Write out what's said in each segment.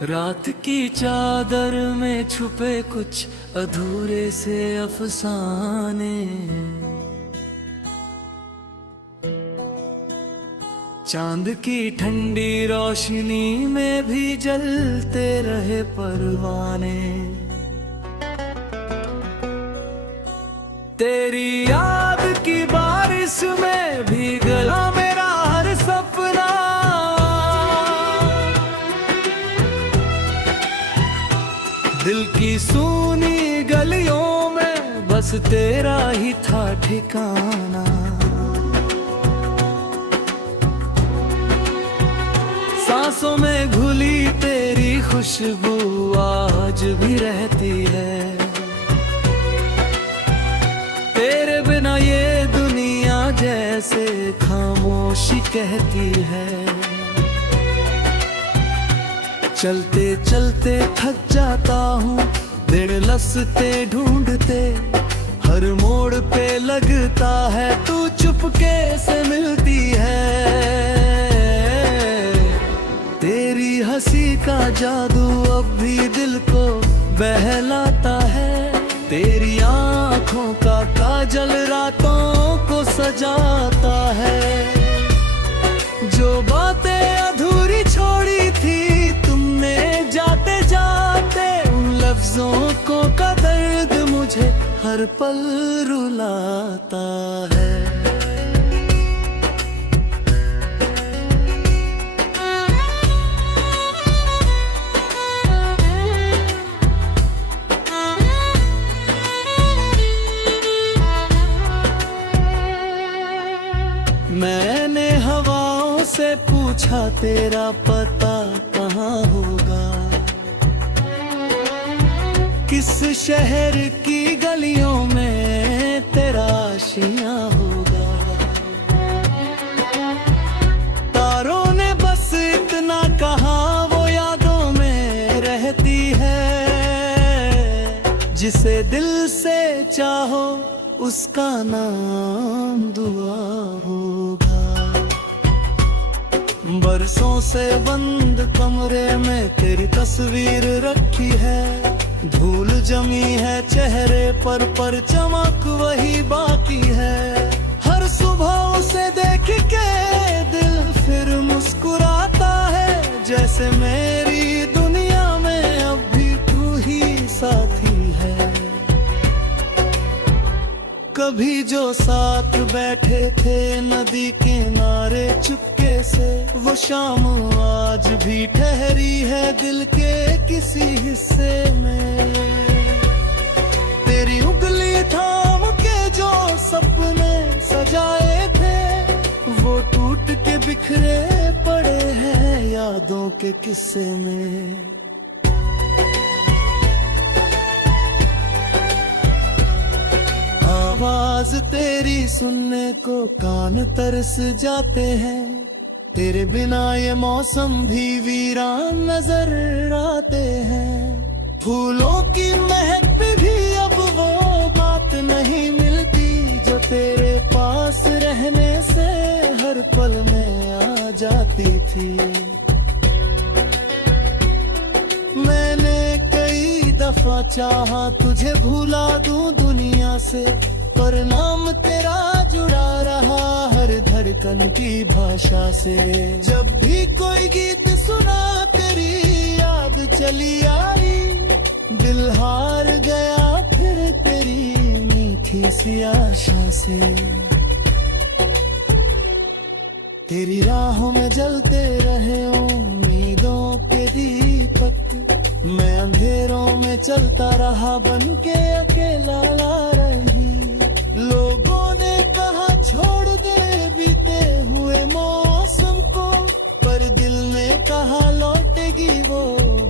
रात की चादर में छुपे कुछ अधूरे से अफसाने, चांद की ठंडी रोशनी में भी जलते रहे परवाने। तेरी याद की बारिश में भीगला मेरा हर सपना, दिल की सूनी गलियों में बस तेरा ही था ठिकाना। सांसों में घुली तेरी खुशबू आज भी रहती है, तेरे बिना ये दुनिया जैसे खामोशी कहती है। चलते चलते थक जाता हूँ दिन लसते ढूंढते, हर मोड़ पे लगता है तू चुपके से मिलती है। तेरी हंसी का जादू अब भी दिल को बहलाता है, तेरी आँखों का काजल रातों को सजाता है। जो बातें अधूरी छोड़ी थी तुमने जाते जाते, उन लफ्जों को का दर्द मुझे हर पल रुलाता है। मैंने हवाओं से पूछा तेरा पता कहाँ होगा, किस शहर की गलियों में तेरा आशियाँ होगा। तारों ने बस इतना कहा वो यादों में रहती है, जिसे दिल से चाहो उसका नाम दुआ होगा। बरसों से बंद कमरे में तेरी तस्वीर रखी है, धूल जमी है चेहरे पर चमक वही बाकी है। हर सुबह उसे देख के दिल फिर मुस्कुराता है, जैसे मेरी दुनिया में अब भी तू ही साथी है। कभी जो साथ बैठे थे नदी किनारे चुपके से, वो शाम आज भी ठहरी है दिल के किसी हिस्से में। तेरी उंगली थाम के जो सपने सजाए थे, वो टूट के बिखरे पड़े हैं यादों के किस्से में। आवाज तेरी सुनने को कान तरस जाते हैं, तेरे बिना ये मौसम भी वीरान नजर आते हैं। फूलों की महक में भी अब वो बात नहीं मिलती, जो तेरे पास रहने से हर पल में आ जाती थी। मैंने कई दफा चाहा तुझे भुला दूं दुनिया से, पर नाम तेरा जुड़ा रहा हर धड़कन की भाषा से। जब भी कोई गीत सुना तेरी याद चली आई, दिल हार गया फिर तेरी मीठी सी आशा से। तेरी राहों में जलते रहे उम्मीदों के दीपक, मैं अंधेरों में चलता रहा बन के अकेला ला रही। लोगों ने कहा छोड़ दे बीते हुए मौसम को, पर दिल ने कहा लौटेगी वो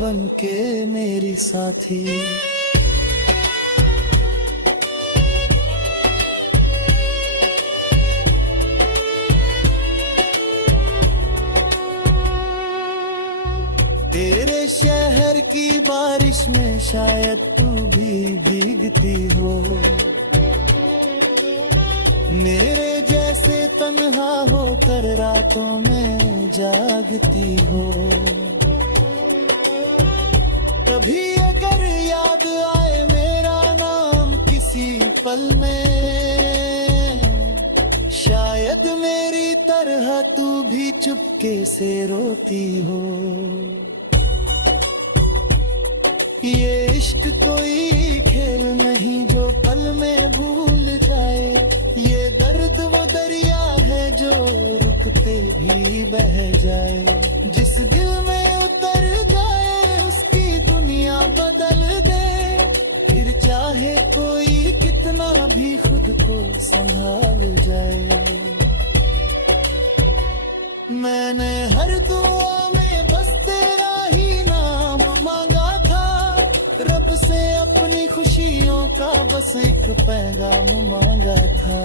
बनके मेरी साथी। तेरे शहर की बारिश में शायद तू भी भीगती हो, मेरे जैसे तन्हा होकर रातों में जागती हो। कभी अगर याद आए मेरा नाम किसी पल में, शायद मेरी तरह तू भी चुपके से रोती हो। ये इश्क कोई खेल नहीं जो पल में भूल जाए, ये दर्द वो दरिया है जो रुकते भी बह जाए। जिस दिल में उतर जाए उसकी दुनिया बदल दे, फिर चाहे कोई कितना भी खुद को संभाल जाए। मैंने हर दुआ में बस तेरा ही नाम मांगा था, रब से अपनी खुशियों का बस एक पैगाम मांगा था।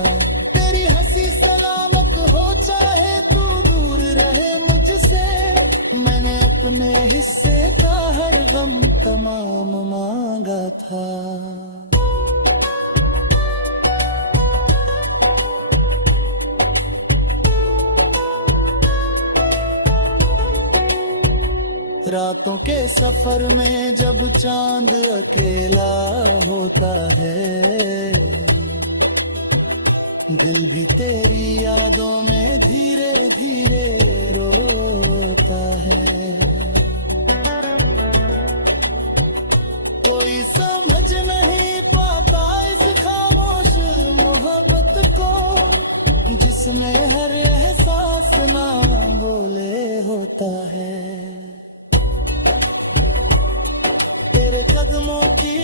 तेरी हंसी सलामत हो चाहे तू दूर रहे मुझसे, मैंने अपने हिस्से का हर गम तमाम मांगा था। रातों के सफर में जब चांद अकेला होता है, दिल भी तेरी यादों में धीरे धीरे रोता है। कोई समझ नहीं पाता इस खामोश मोहब्बत को, जिसमें हर एहसास ना बोले होता है। तेरे कदमों की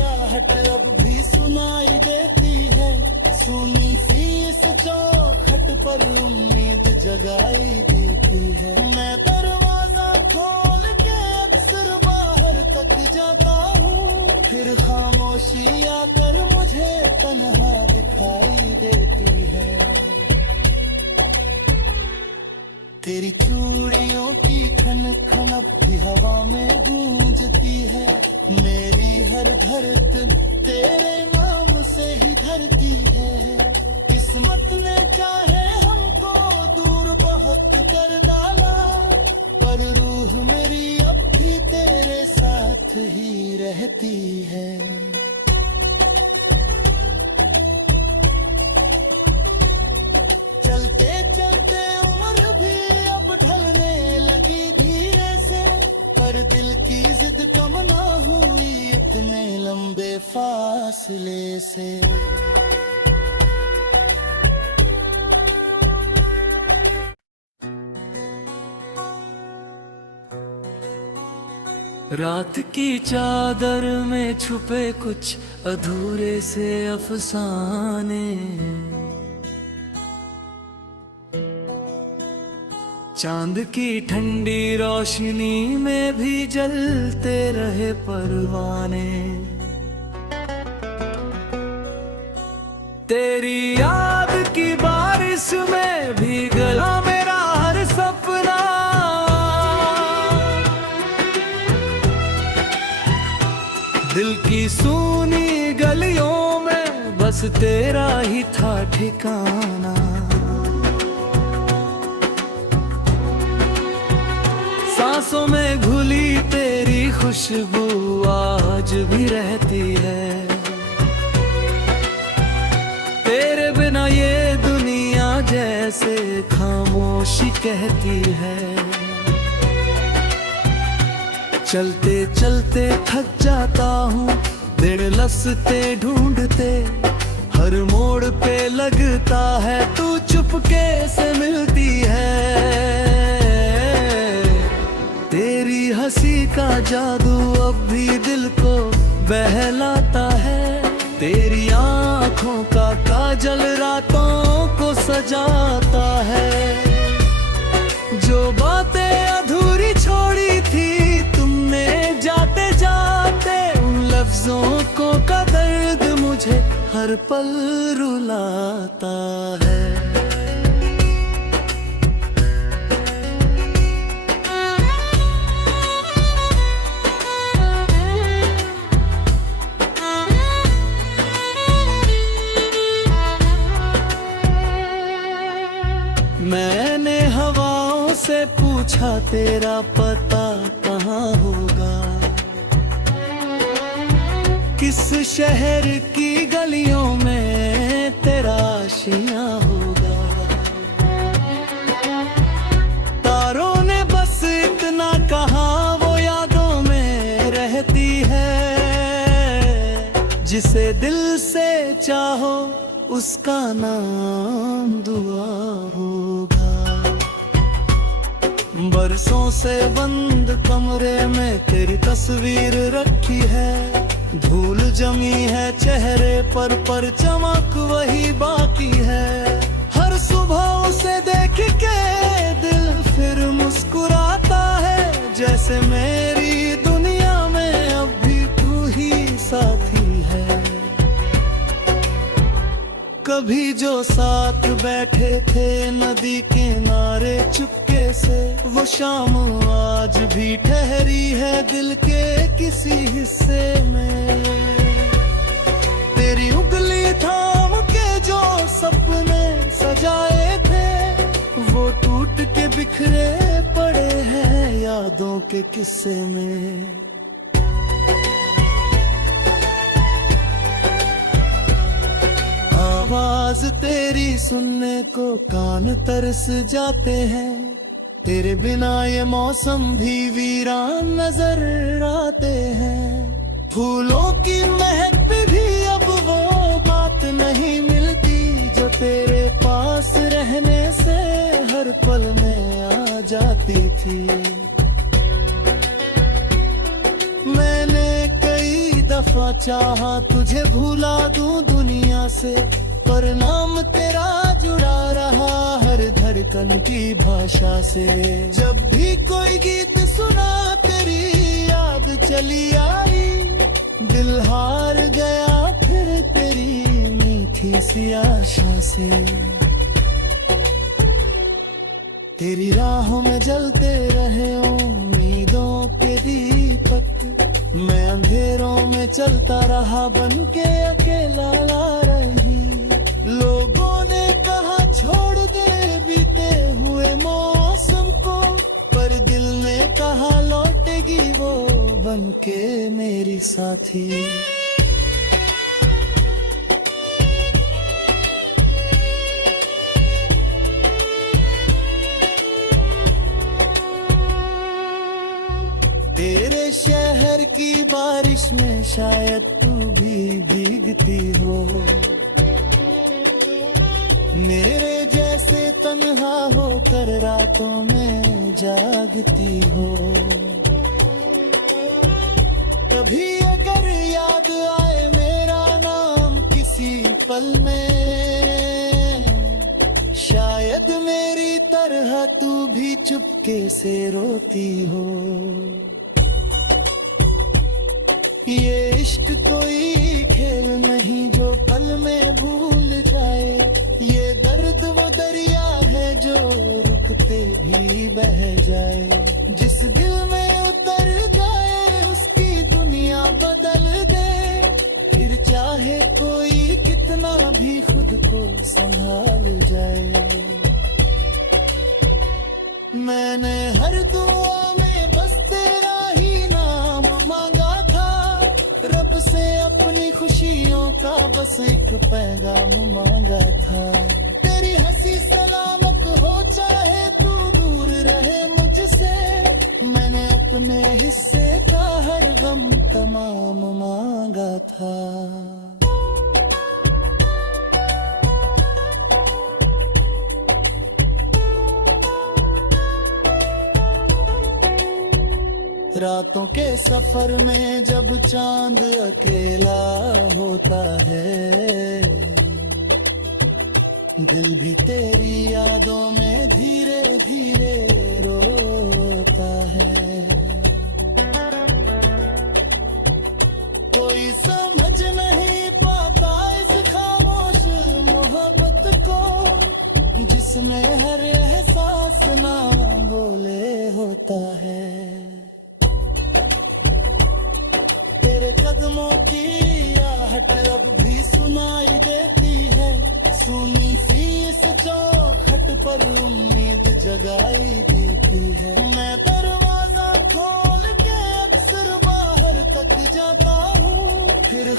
आहट अब भी सुनाई देती है, सुनी सी इस चौखट पर उम्मीद जगाई देती है। मैं दरवाजा खोल के अक्सर बाहर तक जाता हूँ, फिर खामोशी आकर मुझे तन्हा दिखाई देती है। तेरी चूड़ियों की खन खन अब भी हवा में गूंजती है, मेरी हर धड़कन तेरे नाम से ही धरती है। किस्मत ने चाहे हमको दूर बहुत कर डाला, पर रूह मेरी अब भी तेरे साथ ही रहती है। चलते चलते उम्र भी अब ढलने लगी धीरे से, पर दिल की जिद कम ना हुई इतने लंबे फासले से। रात की चादर में छुपे कुछ अधूरे से अफसाने, चांद की ठंडी रोशनी में भी जलते रहे परवाने। तेरी याद की बारिश में भीगा मेरा हर सपना, दिल की सूनी गलियों में बस तेरा ही था ठिकाना। सांसों में घुली तेरी खुशबू आज भी रहती है, तेरे बिना ये दुनिया जैसे खामोशी कहती है। चलते चलते थक जाता हूँ दिल लसते ढूंढते, हर मोड़ पे लगता है तू चुपके से मिलती है। तेरी हंसी का जादू अब भी दिल को बहलाता है, तेरी आँखों का काजल रातों को सजाता है। जो बातें अधूरी छोड़ी थी तुमने जाते जाते, उन लफ्जों को का दर्द मुझे हर पल रुलाता है। मैंने हवाओं से पूछा तेरा पता कहाँ होगा, किस शहर की गलियों में तेरा आशियां होगा। तारों ने बस इतना कहा, वो यादों में रहती है। जिसे दिल से चाहो उसका नाम दुआ होगा। बरसों से बंद कमरे में तेरी तस्वीर रखी है। धूल जमी है चेहरे पर चमक वही बाकी है। हर सुबह उसे देख के दिल फिर मुस्कुराता है। जैसे मेरी दुनिया में अब भी तू ही साथी है। कभी जो साथ बैठे थे नदी किनारे चुपके से, वो शाम आज भी ठहरी है दिल के किसी हिस्से में। तेरी उंगली थाम के जो सपने सजाए थे, वो टूट के बिखरे पड़े हैं यादों के किस्से में। आवाज तेरी सुनने को कान तरस जाते हैं। तेरे बिना ये मौसम भी वीरान नजर आते हैं। फूलों की महक पे भी अब वो बात नहीं मिलती, जो तेरे पास रहने से हर पल में आ जाती थी। मैंने कई दफा चाहा तुझे भुला दूं दुनिया से, पर नाम तेरा जुड़ा रहा हर धड़कन की भाषा से। जब भी कोई गीत सुना तेरी याद चली आई, दिल हार गया फिर तेरी मीठी सी आशा से। तेरी राहों में जलते रहे उम्मीदों के दीपक। मैं अंधेरों में चलता रहा बन के अकेला ला रही। लोगों ने कहा छोड़ दे बीते हुए मौसम को, पर दिल ने कहा लौटेगी वो बन के मेरी साथी। तेरे शहर की बारिश में शायद तू भी भीगती हो। मेरे जैसे तन्हा होकर रातों में जागती हो। कभी अगर याद आए मेरा नाम किसी पल में, शायद मेरी तरह तू भी चुपके से रोती हो। ये इश्क कोई खेल नहीं जो पल में भूल जाए। ये दर्द वो दरिया है जो रुकते भी बह जाए। जिस दिल में उतर जाए उसकी दुनिया बदल दे, फिर चाहे कोई कितना भी खुद को संभाल जाए। मैंने हर दुआ में बस तेरा ही नाम मांगा था, रब से अपनी खुशियों का बस एक पैगाम मांगा था। तेरी हंसी सलामत हो चाहे तू दूर रहे मुझसे, मैंने अपने हिस्से का हर गम तमाम मांगा था। रातों के सफर में जब चांद अकेला होता है, दिल भी तेरी यादों में धीरे धीरे रोता है। कोई समझ नहीं पाता इस खामोश मोहब्बत को, जिसमें हर एहसास ना बोले होता है। तेरे कदमों की आहट अब भी सुनाई देती है, सुनी सी इस चौखट पर उम्मीद जगाई देती है। मैं दरवाजा खोल के अक्सर बाहर तक जाता हूँ, फिर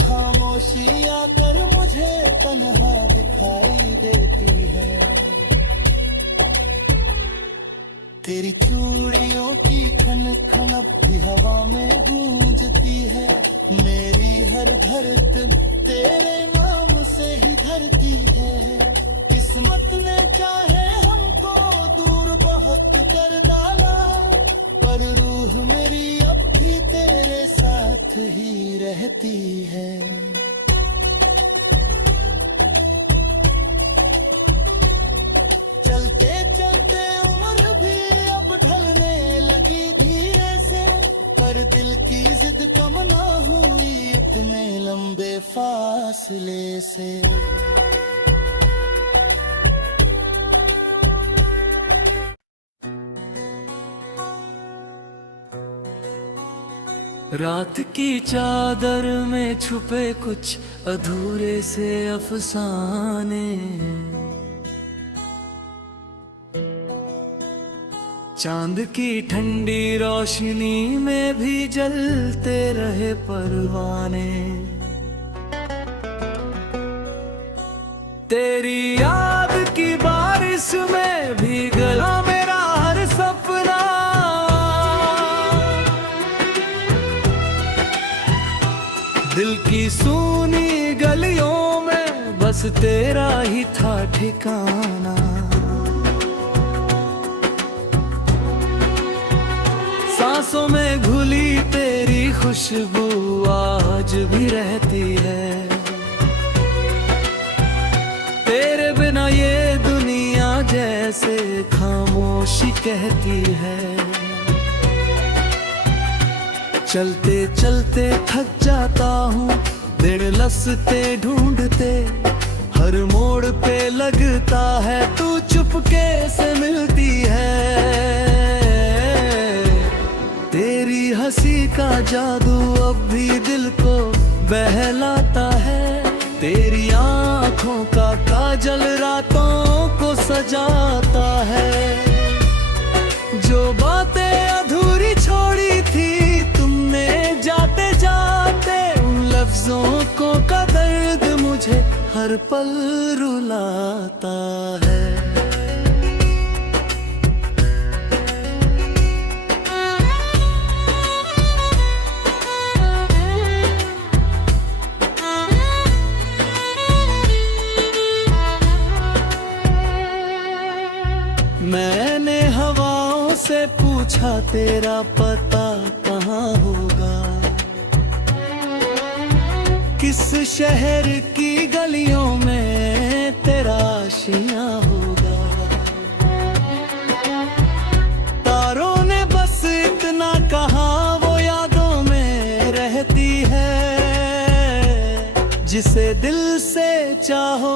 खामोशी आकर मुझे तन्हा दिखाई देती है। तेरी चूड़ियों की खन खन अब भी हवा में गूंजती है। मेरी हर धड़कन तेरे नाम से ही धरती है। किस्मत ने चाहे हमको दूर बहुत कर डाला, पर रूह मेरी अब भी तेरे साथ ही रहती है। चलते चलते उम्र भी अब ढलने लगी धीरे से, पर दिल की जिद कम ना हुई इतने लंबे फासले से। रात की चादर में छुपे कुछ अधूरे से अफसाने, चांद की ठंडी रोशनी में भी जलते रहे परवाने। तेरी याद की बारिश में भीगला मेरा हर सपना। दिल की सूनी गलियों में बस तेरा ही था ठिकाना। सांसों में घुली तेरी खुशबू आज भी रहती है। तेरे बिना ये दुनिया जैसे खामोशी कहती है। चलते चलते थक जाता हूँ दिन लसते ढूंढते, हर मोड़ पे लगता है तू चुपके से मिलती है। तेरी हंसी का जादू अब भी दिल को बहलाता है। तेरी आँखों का काजल रातों को सजाता है। जो बातें अधूरी छोड़ी थी तुमने जाते जाते, उन लफ्जों को का दर्द मुझे हर पल रुलाता है। मैंने हवाओं से पूछा तेरा पता कहाँ होगा, किस शहर की गलियों में तेरा आशियाँ होगा। तारों ने बस इतना कहा वो यादों में रहती है। जिसे दिल से चाहो